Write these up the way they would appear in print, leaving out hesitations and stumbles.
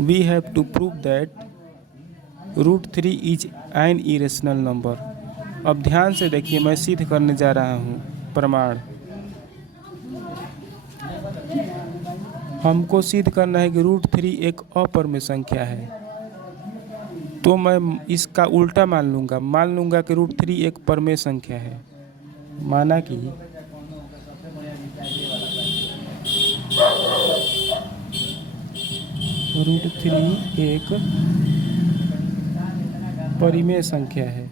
We have to prove that √3 is an irrational number. अब ध्यान से देखिए, मैं सिद्ध करने जा रहा हूँ प्रमाण। हमको सिद्ध करना है कि √3 एक अपरमेय संख्या है, तो मैं इसका उल्टा मान लूँगा कि √3 एक परमेय संख्या है। माना कि √3 एक परिमेय संख्या है।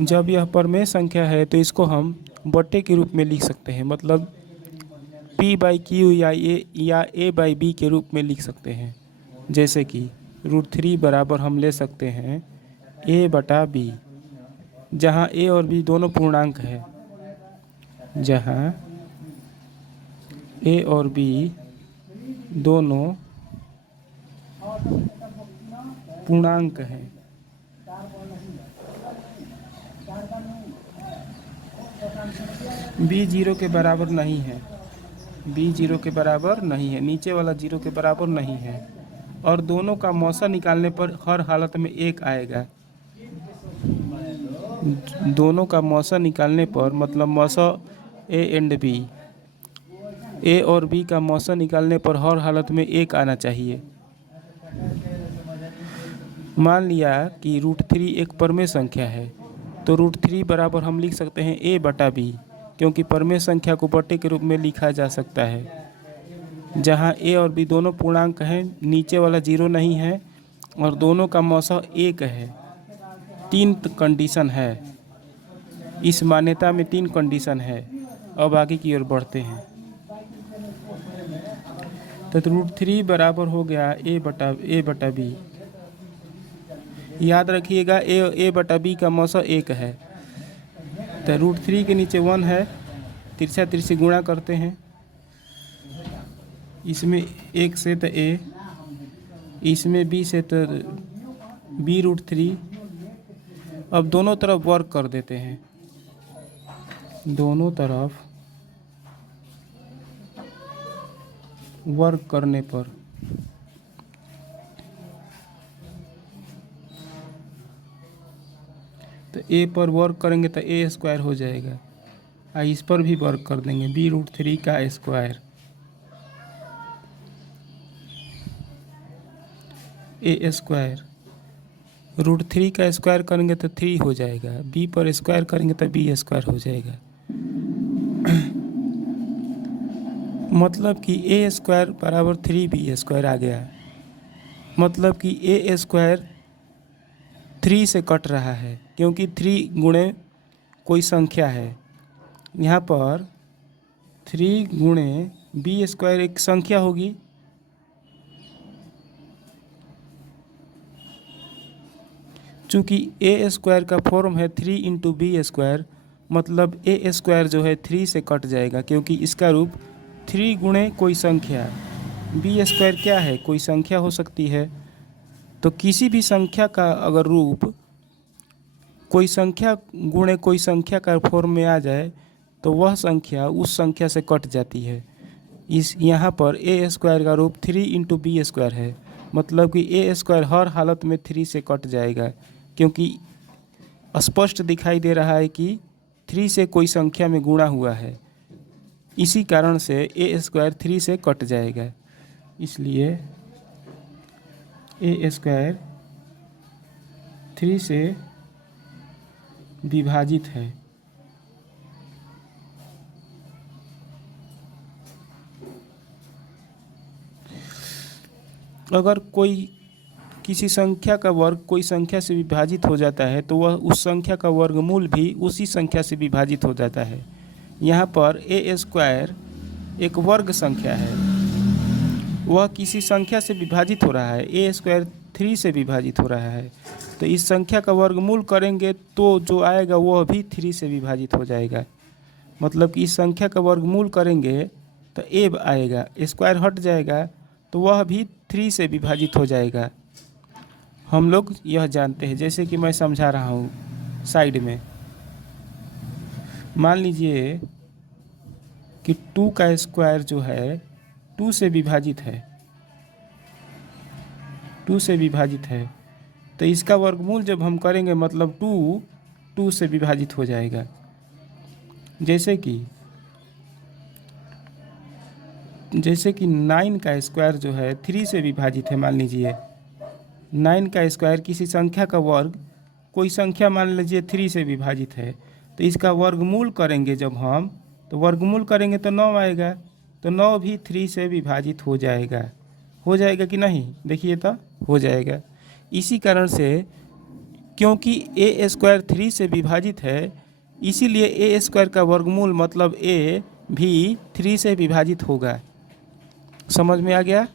जब यह परमेय संख्या है तो इसको हम बट्टे के रूप में लिख सकते हैं, मतलब P/Q या A/B के रूप में लिख सकते हैं। जैसे कि √3 बराबर हम ले सकते हैं A/B, जहाँ A और B दोनों पूर्णांक है। जहाँ A और B दोनों पूर्णांक हैं। B 0 के बराबर नहीं है, B 0 के बराबर नहीं है, नीचे वाला 0 के बराबर नहीं है, और दोनों का मौसा निकालने पर हर हालत में 1 आएगा। दोनों का मौसा निकालने पर मतलब मौसा A एंड B, A और B का मौसा निकालने पर हर हालत में 1 आना चाहिए। मान लिया कि √3 एक परमेय संख्या है, तो √3 बराबर हम लिख सकते हैं A/B, क्योंकि परमेय संख्या को बट्टे के रूप में लिखा जा सकता है। जहाँ A और B दोनों पूर्णांक हैं, नीचे वाला 0 नहीं है, और दोनों का मौसा 1 है। 3 कंडीशन है इस मान्यता में, 3 कंडीशन है। अब आगे की ओर बढ़ते हैं। तो √3 बराबर हो गया A/B। याद रखिएगा A/B का मौसा 1 है, तो √3 के नीचे 1 है, तिरछा तिरछी गुणा करते हैं। इसमें 1 से तो A, इसमें B से तो B√3। अब दोनों तरफ वर्क कर देते हैं। दोनों तरफ वर्क करने पर तो A पर वर्क करेंगे तो A² हो जाएगा, इस पर भी वर्क कर देंगे, B√3 का स्क्वायर A²। √3 का स्क्वायर करेंगे तो 3 हो जाएगा, B पर स्क्वायर करेंगे तो B² हो जाएगा। मतलब कि A² बराबर 3B² आ गया। मतलब कि A² 3 से कट रहा है, क्योंकि 3 गुणे कोई संख्या है। यहाँ पर 3 गुणे B² एक संख्या होगी, चूँकि A² का फॉर्म है 3 × B², मतलब A² जो है 3 से कट जाएगा, क्योंकि इसका रूप 3 गुणे कोई संख्या। B² क्या है? कोई संख्या हो सकती है। तो किसी भी संख्या का अगर रूप कोई संख्या गुणे कोई संख्या का फॉर्म में आ जाए तो वह संख्या उस संख्या से कट जाती है। इस यहाँ पर A² का रूप 3 × B² है, मतलब कि A² हर हालत में 3 से कट जाएगा, क्योंकि स्पष्ट दिखाई दे रहा है कि 3 से कोई संख्या में गुणा हुआ है। इसी कारण से A² 3 से कट जाएगा, इसलिए A² 3 से विभाजित है। अगर कोई किसी संख्या का वर्ग कोई संख्या से विभाजित हो जाता है तो वह उस संख्या का वर्गमूल भी उसी संख्या से विभाजित हो जाता है। यहाँ पर A² एक वर्ग संख्या है, वह किसी संख्या से विभाजित हो रहा है। A² 3 से विभाजित हो रहा है, तो इस संख्या का वर्गमूल करेंगे तो जो आएगा वह भी 3 से विभाजित हो जाएगा। मतलब कि इस संख्या का वर्गमूल करेंगे तो A आएगा, स्क्वायर हट जाएगा तो वह भी 3 से विभाजित हो जाएगा। हम लोग यह जानते हैं, जैसे कि मैं समझा रहा हूँ साइड में। मान लीजिए कि 2 का स्क्वायर जो है 2 से विभाजित है, 2 से विभाजित है, तो इसका वर्गमूल जब हम करेंगे मतलब 2 से विभाजित हो जाएगा। जैसे कि 9 का स्क्वायर जो है 3 से विभाजित है। मान लीजिए 9 का स्क्वायर किसी संख्या का वर्ग, कोई संख्या मान लीजिए 3 से विभाजित है, तो इसका वर्गमूल करेंगे जब हम, तो वर्गमूल करेंगे तो 9 आएगा, तो 9 भी 3 से विभाजित हो जाएगा कि नहीं? देखिए तो हो जाएगा। इसी कारण से क्योंकि ए स्क्वायर 3 से विभाजित है, इसीलिए ए स्क्वायर का वर्गमूल मतलब ए भी 3 से विभाजित होगा। समझ में आ गया?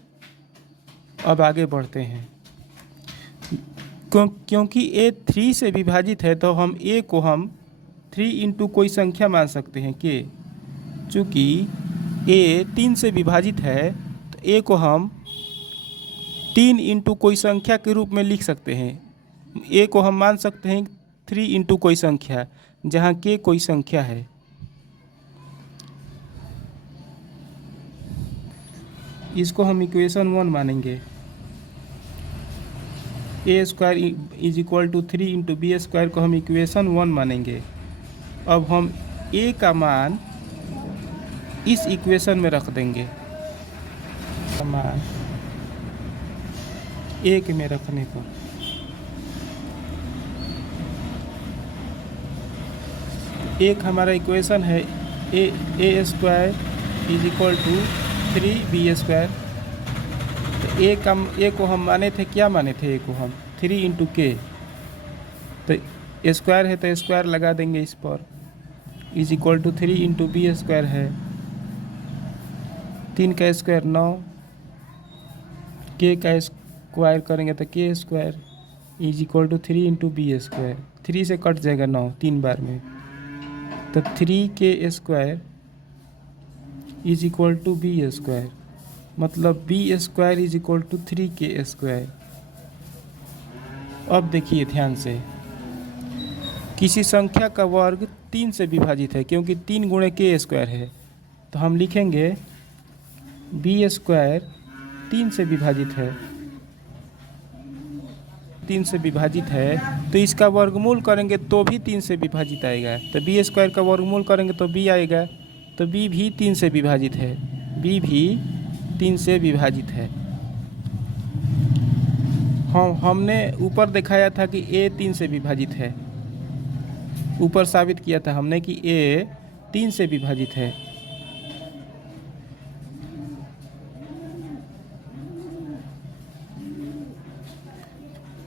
अब आगे बढ़ते हैं। क्योंकि ए 3 से विभाजित है तो हम ए को हम 3 इंटू कोई संख्या मान सकते हैं के। चूँकि ए 3 से विभाजित है तो ए को हम 3 इंटू कोई संख्या के रूप में लिख सकते हैं। ए को हम मान सकते हैं 3 इंटू कोई संख्या, जहाँ के कोई संख्या है। इसको हम इक्वेशन 1 मानेंगे। A square is equal to 3 into B square को हम इक्वेशन 1 मानेंगे। अब हम ए का मान इस इक्वेशन में रख देंगे। मान एक में रखने पर एक हमारा इक्वेशन है A square is equal to 3b square. तो ए को हम माने थे, क्या माने थे? ए को हम 3 इंटू के, तो स्क्वायर है तो स्क्वायर लगा देंगे इस पर, is equal to 3 into B square है। 3 का स्क्वायर 9, के का स्क्वायर करेंगे तो के square is equal to 3 into B square. 3 से कट जाएगा 9 3 बार में, तो 3 के square is equal to B square, मतलब B square is equal to 3 के स्क्वायर। अब देखिए ध्यान से, किसी संख्या का वर्ग 3 से विभाजित है, क्योंकि 3 गुणे के स्क्वायर है, तो हम लिखेंगे बी स्क्वायर 3 से विभाजित है। 3 से विभाजित है तो इसका वर्गमूल करेंगे तो भी 3 से विभाजित आएगा। तो बी स्क्वायर का वर्गमूल करेंगे तो बी आएगा, तो बी भी 3 से विभाजित है, बी भी 3 से विभाजित है। हमने ऊपर दिखाया था कि ए 3 से विभाजित है, ऊपर साबित किया था हमने कि ए 3 से विभाजित है।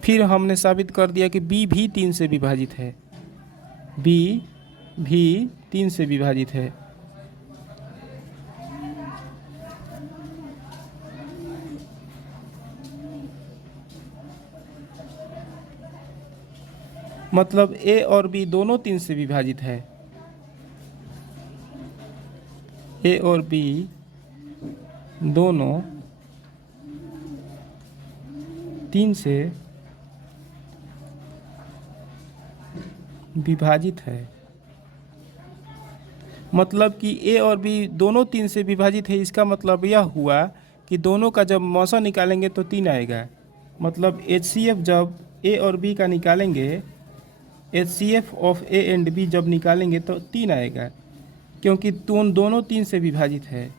फिर हमने साबित कर दिया कि b भी 3 से विभाजित है, b भी 3 से विभाजित है। मतलब a और b दोनों 3 से विभाजित है। a और b दोनों 3 से विभाजित है। मतलब कि a और b दोनों 3 से विभाजित है, इसका मतलब यह हुआ कि दोनों का जब मौसा निकालेंगे तो 3 आएगा। मतलब HCF जब a और b का निकालेंगे, HCF of a and b जब निकालेंगे तो 3 आएगा, क्योंकि दोनों 3 से विभाजित है।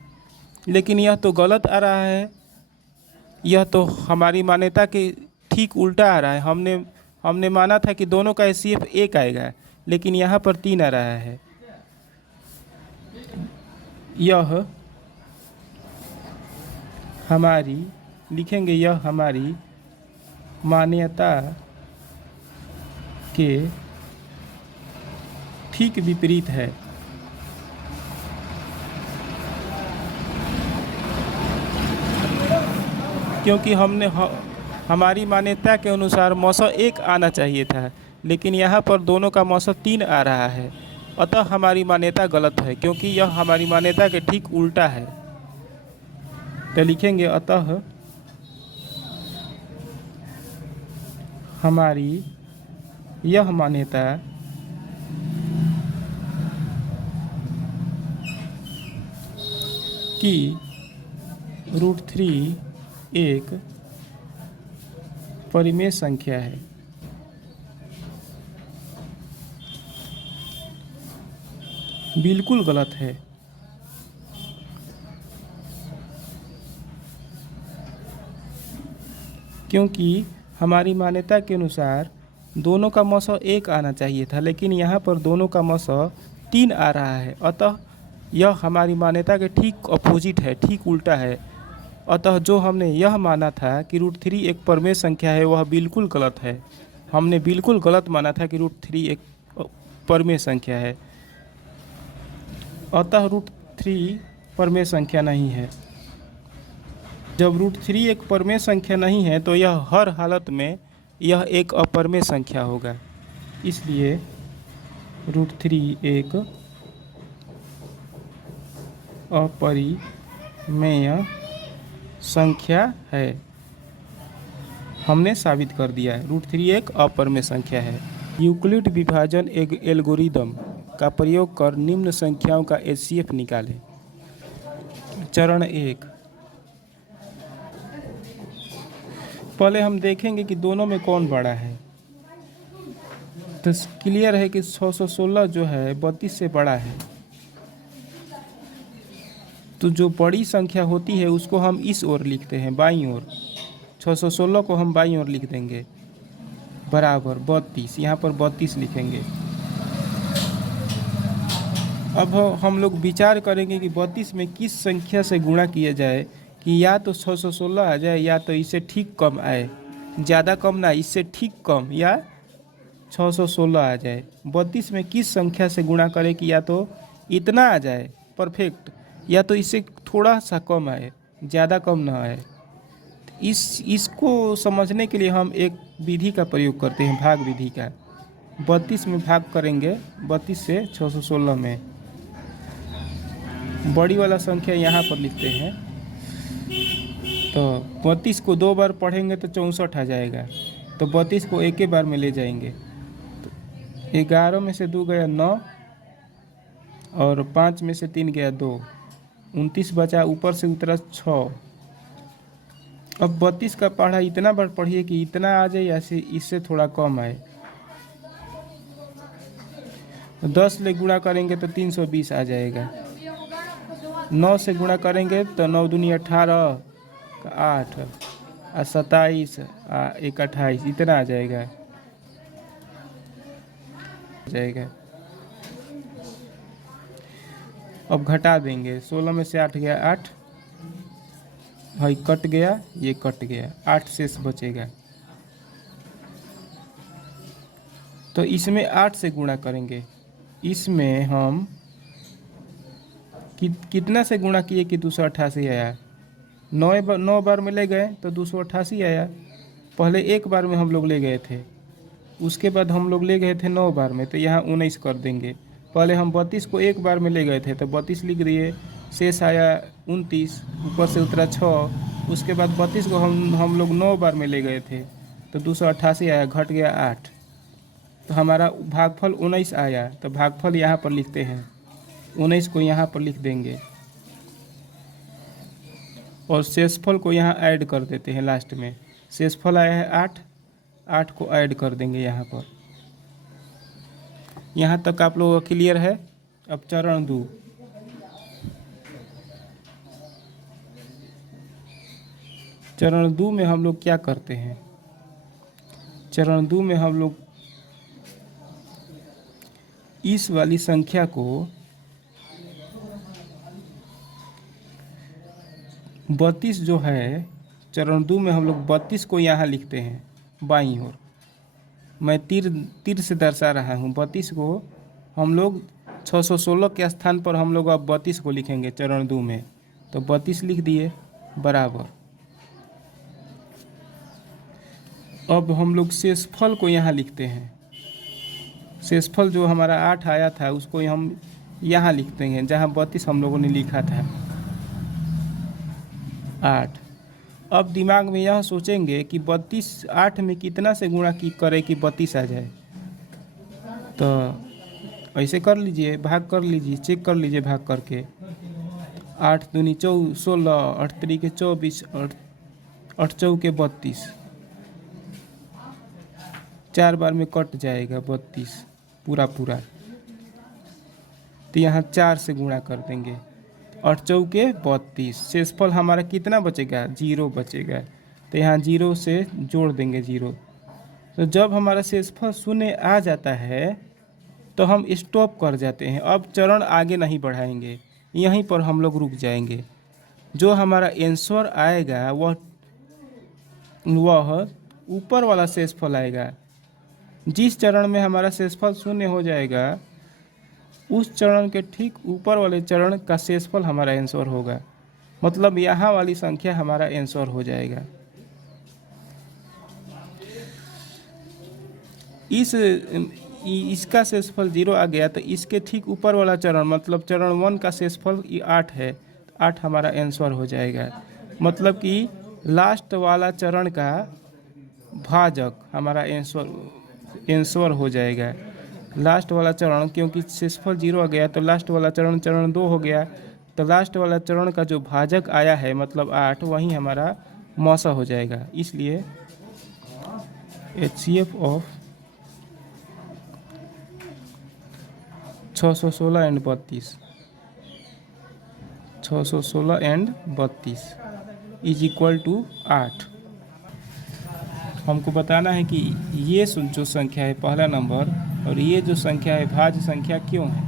लेकिन यह तो गलत आ रहा है, यह तो हमारी मान्यता के ठीक उल्टा आ रहा है। हमने माना था कि दोनों का HCF 1 आएगा, लेकिन यहाँ पर 3 आ रहा है। यह हमारी लिखेंगे, यह हमारी मान्यता के ठीक विपरीत है। क्योंकि हमारी मान्यता के अनुसार मौसा 1 आना चाहिए था, लेकिन यहाँ पर दोनों का मौसा 3 आ रहा है। अतः हमारी मान्यता गलत है, क्योंकि यह हमारी मान्यता के ठीक उल्टा है। तो लिखेंगे अतः हमारी यह मान्यता कि √3 एक परिमेय संख्या है। बिल्कुल गलत है। क्योंकि हमारी मान्यता के अनुसार दोनों का मौसा 1 आना चाहिए था, लेकिन यहाँ पर दोनों का मौसा 3 आ रहा है। अतः यह हमारी मान्यता के ठीक अपोजिट है, ठीक उल्टा है। अतः जो हमने यह माना था कि √3 एक परिमेय संख्या है, वह बिल्कुल गलत है। हमने बिल्कुल गलत माना था कि √3 एक परिमेय संख्या है। अतः √3 परिमेय संख्या नहीं है। जब √3 एक परिमेय संख्या नहीं है तो यह हर हालत में यह एक अपरिमेय संख्या होगा। इसलिए √3 एक अपरिमेय संख्या है। हमने साबित कर दिया है √3 एक अपरिमेय संख्या है। यूक्लिड विभाजन एल्गोरिदम का प्रयोग कर निम्न संख्याओं का HCF निकालें। चरण 1। पहले हम देखेंगे कि दोनों में कौन बड़ा है। तो क्लियर है कि 616 जो है 32 से बड़ा है। तो जो बड़ी संख्या होती है उसको हम इस ओर लिखते हैं, बाईं ओर। 616 को हम बाईं ओर लिख देंगे, बराबर 32। यहाँ पर 32 लिखेंगे। अब हम लोग विचार करेंगे कि 32 में किस संख्या से गुणा किया जाए कि या तो 616 आ जाए या तो इससे ठीक कम आए। ज़्यादा कम ना, इससे ठीक कम, या 616 आ जाए। 32 में किस संख्या से गुणा करें कि या तो इतना आ जाए परफेक्ट, या तो इससे थोड़ा सा कम आए, ज़्यादा कम ना आए। इसको समझने के लिए हम एक विधि का प्रयोग करते हैं, भाग विधि का। 32 में भाग करेंगे, 32 से 616 में। बड़ी वाला संख्या यहाँ पर लिखते हैं। तो 32 को 2 बार पढ़ेंगे तो 64 आ जाएगा। तो 32 को एक ही बार में ले जाएंगे। तो 11 में से 2 गया 9, और 5 में से 3 गया 2, 29 बचा, ऊपर से उतरा 6। अब 32 का पढ़ा इतना बार पढ़िए कि इतना आ जाए या इससे थोड़ा कम आए। 10 से गुणा करेंगे तो 320 आ जाएगा। 9 से गुणा करेंगे तो 9 दूनी 18, 8 और 27 और 1 28, इतना आ जाएगा। अब घटा देंगे। 16 में से 8 गया 8, भाई कट गया, ये कट गया, 8 शेष बचेगा। तो इसमें 8 से गुणा करेंगे। इसमें हम कितना से गुणा किए कि 288 आया। 9 बार में ले गए तो 288 आया। पहले एक बार में हम लोग ले गए थे, उसके बाद हम लोग ले गए थे 9 बार में, तो यहाँ 19 कर देंगे। पहले हम 32 को एक बार में ले गए थे तो 32 लिख दिए, शेष आया 29, ऊपर से उतरा 6। उसके बाद 32 को हम लोग 9 बार में ले गए थे तो 288 आया, घट गया 8। तो हमारा भागफल 19 आया। तो भागफल यहाँ पर लिखते हैं, 19 को यहाँ पर लिख देंगे और शेषफल को यहाँ ऐड कर देते हैं लास्ट में। शेषफल आया है 8, 8 को ऐड कर देंगे यहाँ पर। यहाँ तक आप लोगों को क्लियर है। अब चरण 2। चरण 2 में हम लोग क्या करते हैं? चरण 2 में हम लोग इस वाली संख्या को 32 जो है, चरण 2 में हम लोग 32 को यहाँ लिखते हैं बाईं ओर। मैं तीर से दर्शा रहा हूँ। 32 को हम लोग 616 के स्थान पर हम लोग अब 32 को लिखेंगे चरण 2 में। तो 32 लिख दिए, बराबर। अब हम लोग शेषफल को यहाँ लिखते हैं। शेषफल जो हमारा 8 आया था उसको हम यहाँ लिखते हैं जहाँ 32 हम लोगों ने लिखा था, 8। अब दिमाग में यह सोचेंगे कि 32 8 में कितना से गुणा करे कि 32 आ जाए। तो ऐसे कर लीजिए, भाग कर लीजिए, चेक कर लीजिए भाग करके। 8 दूनी 16, 8 तरीके 24, 8 चौके 32, 4 बार में कट जाएगा 32 पूरा पूरा। तो यहाँ 4 से गुणा कर देंगे, 8 चौके 32, शेषफल हमारा कितना बचेगा? 0 बचेगा। तो यहाँ 0 से जोड़ देंगे 0। तो जब हमारा शेषफल 0 आ जाता है तो हम स्टॉप कर जाते हैं, अब चरण आगे नहीं बढ़ाएंगे, यहीं पर हम लोग रुक जाएंगे। जो हमारा आंसर आएगा वह ऊपर वाला शेषफल आएगा। जिस चरण में हमारा शेषफल 0 हो जाएगा उस चरण के ठीक ऊपर वाले चरण का शेषफल हमारा आंसर होगा, मतलब यहाँ वाली संख्या हमारा आंसर हो जाएगा। इसका शेषफल 0 आ गया तो इसके ठीक ऊपर वाला चरण मतलब चरण 1 का शेषफल 8 है, 8 हमारा आंसर हो जाएगा। मतलब कि लास्ट वाला चरण का भाजक हमारा आंसर हो जाएगा। लास्ट वाला चरण, क्योंकि शेषफल 0 आ गया तो लास्ट वाला चरण चरण 2 हो गया, तो लास्ट वाला चरण का जो भाजक आया है मतलब 8, वही हमारा मौसा हो जाएगा। इसलिए HCF of 616 and 32, 616 and 32 is equal to 8। हमको बताना है कि ये जो संख्या है पहला नंबर और ये जो संख्या है भाज्य संख्या क्यों है।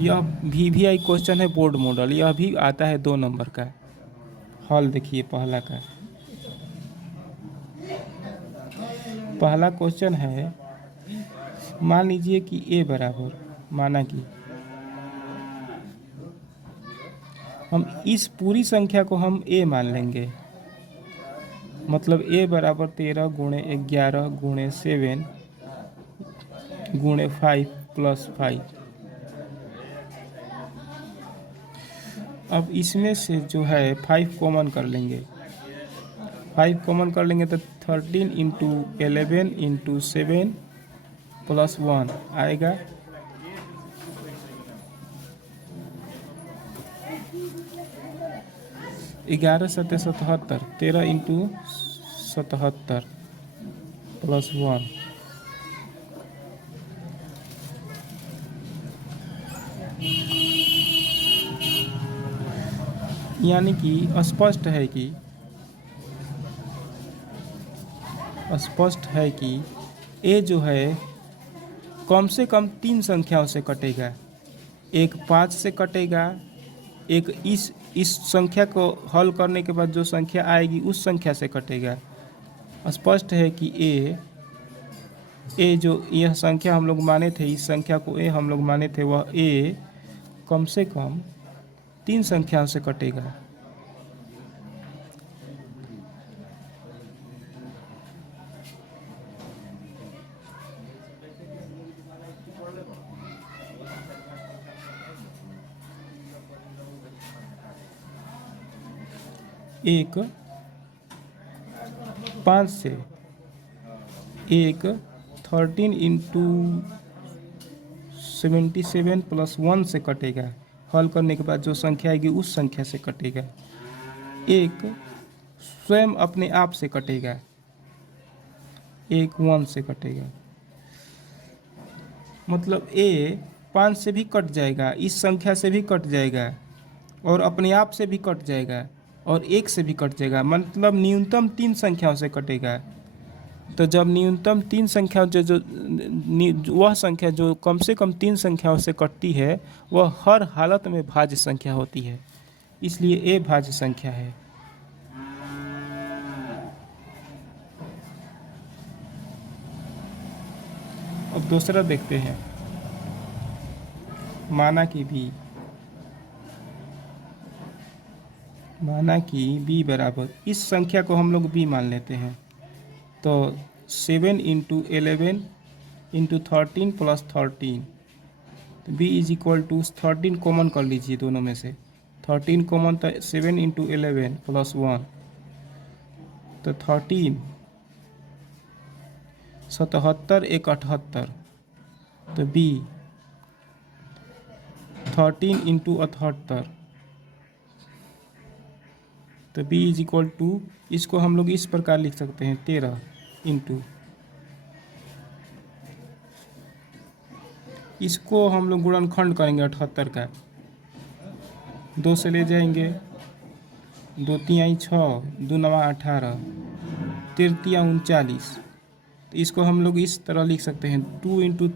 यह VVI क्वेश्चन है बोर्ड मॉडल, यह भी आता है 2 नंबर का। हल देखिए पहला का, पहला क्वेश्चन है, मान लीजिए कि a बराबर, माना कि हम इस पूरी संख्या को हम a मान लेंगे, मतलब a बराबर 13 गुणे 11 गुणे 7 गुणे 5 प्लस 5। अब इसमें से जो है 5 कॉमन कर लेंगे, 5 कॉमन कर लेंगे तो 13 इंटू 11 इंटू 7 प्लस 1 आएगा। ग्यारह 7 77, 13 इंटू 77 प्लस 1, यानी कि स्पष्ट है कि ए जो है कम से कम 3 संख्याओं से कटेगा। एक 5 से कटेगा, एक इस संख्या को हल करने के बाद जो संख्या आएगी उस संख्या से कटेगा। स्पष्ट है कि ए जो यह संख्या हम लोग माने थे, इस संख्या को ए हम लोग माने थे, वह ए कम से कम 3 संख्याओं से कटेगा। एक 5 से, एक 13 इंटू 77 प्लस 1 से कटेगा, हल करने के बाद जो संख्या आएगी उस संख्या से कटेगा। एक स्वयं अपने आप से कटेगा, एक 1 से कटेगा, मतलब ए 5 से भी कट जाएगा, इस संख्या से भी कट जाएगा और अपने आप से भी कट जाएगा और 1 से भी कट जाएगा, मतलब न्यूनतम 3 संख्याओं से कटेगा। तो जब न्यूनतम 3 संख्याओं जो वह संख्या जो कम से कम 3 संख्याओं से कटती है वह हर हालत में भाज्य संख्या होती है, इसलिए ए भाज्य संख्या है। अब दूसरा देखते हैं, माना कि b बराबर, इस संख्या को हम लोग b मान लेते हैं, तो 7 इंटू 11 इंटू 13 प्लस 13, तो b is equal to 13 common कर लीजिए दोनों में से, 13 कॉमन तो 7 इंटू 11 प्लस 1, तो 13 77 1 78, तो b 13 इंटू 78, तो b इज इक्वल टू, इसको हम लोग इस प्रकार लिख सकते हैं 13 इंटू, इसको हम लोग गुणनखंड करेंगे 78 का, 2 से ले जाएंगे, 2 तिहाई 6, 2 नवा 18, 3 39, तो इसको हम लोग इस तरह लिख सकते हैं 2 इंटू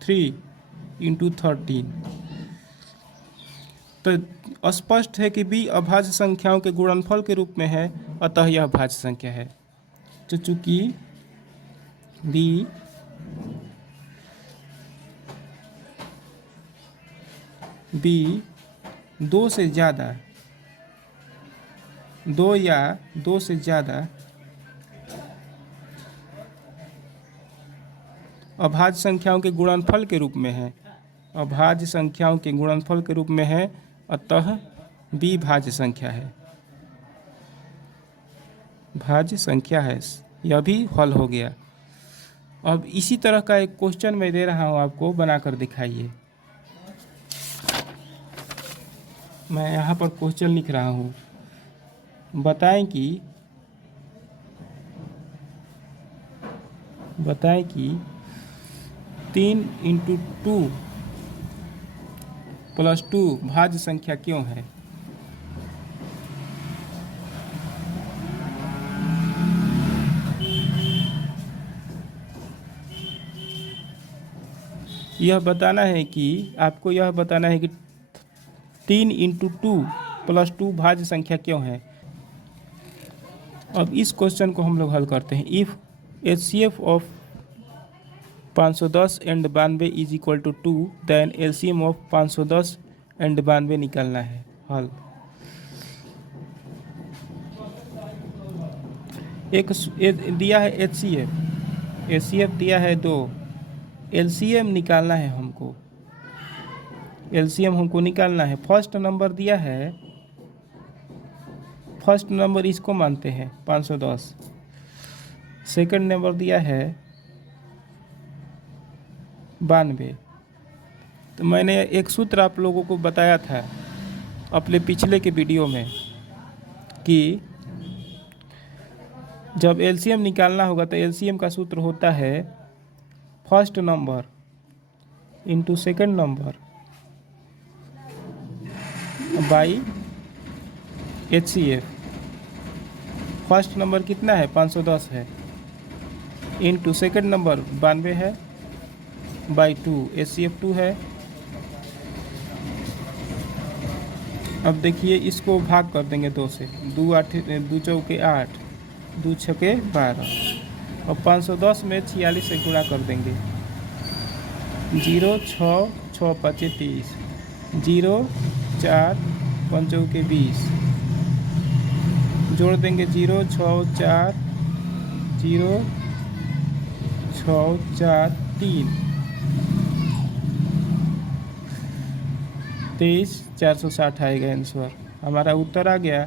3 इंटू 13। तो स्पष्ट है कि b अभाज्य संख्याओं के गुणनफल के रूप में है, अतः यह भाज्य संख्या है। तो चूंकि b दो से ज़्यादा, 2 या 2 से ज़्यादा अभाज्य संख्याओं के गुणनफल के रूप में है, अभाज्य संख्याओं के गुणनफल के रूप में है, अतः b भाज्य संख्या है, भाज्य संख्या है। यह भी हल हो गया। अब इसी तरह का एक क्वेश्चन मैं दे रहा हूँ आपको, बनाकर दिखाइए। मैं यहाँ पर क्वेश्चन लिख रहा हूँ, बताएं कि 3 इंटू 2 प्लस 2 भाज्य संख्या क्यों है। यह बताना है कि आपको यह बताना है कि 3 इंटू 2 प्लस 2 भाज्य संख्या क्यों है। अब इस क्वेश्चन को हम लोग हल करते हैं। If HCF of 510 and 92 is equal to 2, then LCM of 510 and 92 निकालना है। हल, एक दिया है HCF दिया है 2, LCM निकालना है हमको, LCM हमको निकालना है। फर्स्ट नंबर दिया है, फर्स्ट नंबर इसको मानते हैं 510, सेकंड नंबर दिया है 92। तो मैंने एक सूत्र आप लोगों को बताया था अपने पिछले के वीडियो में कि जब LCM निकालना होगा तो LCM का सूत्र होता है first number into second number by HCF। First number कितना है 510 है, इंटू सेकंड नंबर 92 है, बाई 2 HCF 2 है। अब देखिए इसको भाग कर देंगे 2 से, 2 चौके 8, 2 छके 12, और 510 में 46 से गुणा कर देंगे। 0 6 6 5 30, 0 4 5 के 20, जोड़ देंगे 0 6 4 0 6 4 3, 23 460 आएगा आंसर। हमारा उत्तर आ गया।